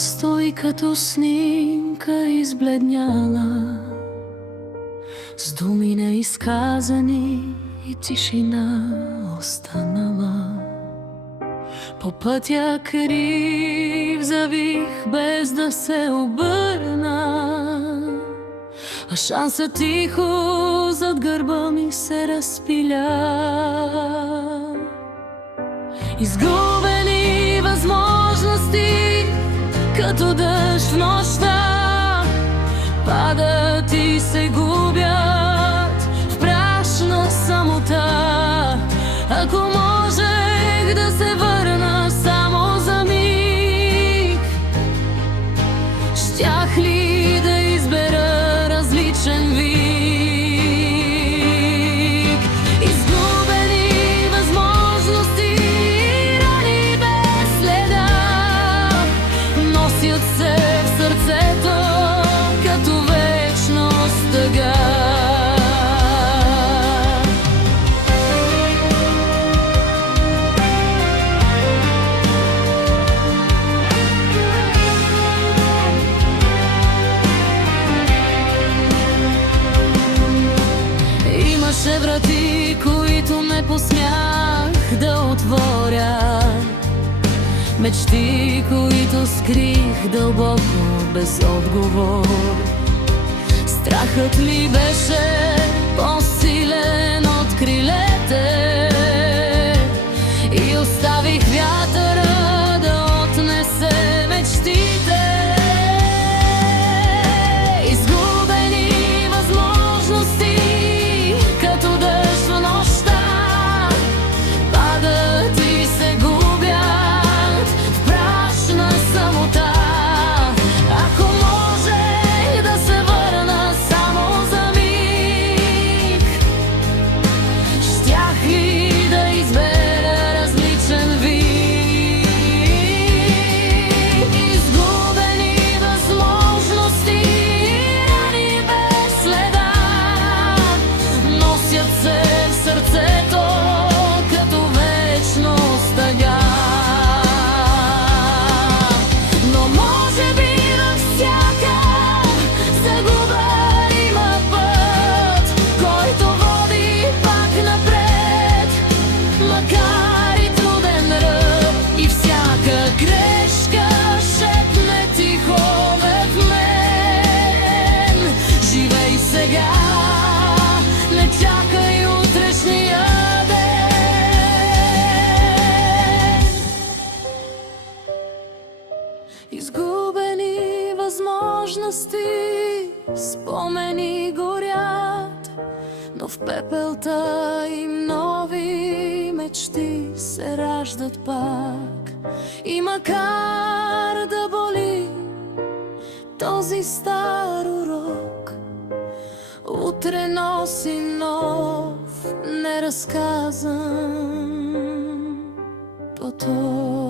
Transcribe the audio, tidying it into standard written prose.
стои като снимка избледняла, с думи неизказани и тишина останала. По пътя крив завих, без да се обърна, а шансът тихо зад гърба ми се разпиля. Изгубени възможности, като дъжд в нощта, падат и се губят в прашна самота. Ако можех да се върна само за миг, щях ли да избера различен вик? Изгубени възможности, рани без следа, носят се в сърцето като вечност тъга. Имаше врати, които не посмях да отворя, мечти, които скрих дълбоко без отговор. Страхът ми беше по-силен от крилете и оставих вятъра да отнесе мечтите. Изгубени възможности, като дъжд в нощта, падат и се губят в прашна самота. Ако можех да се върна само за миг, щях ли да избера различен вик? Изгубени възможности, рани без следа, носят се в сърцето като вечност тъга. Но може би във всяка загуба има път, който води пак напред, макар и труден ръд. И всяка грешка шепне тихо в мен: живей сега, не чакай утрешния ден. Изгубени възможности, спомени горят, но в пепелта им нови мечти се раждат пак. И макар да боли този стар урок, утре носи нов, неразказан поток.